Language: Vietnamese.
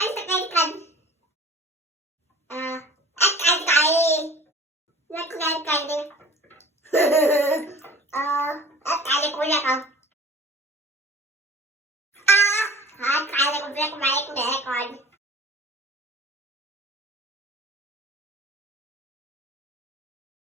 Ay, nag-ID kong friend. Ay, nag-ID. Nag-ID. Nag-ID kuya ko. Nag-ID kuya kumain ko na record.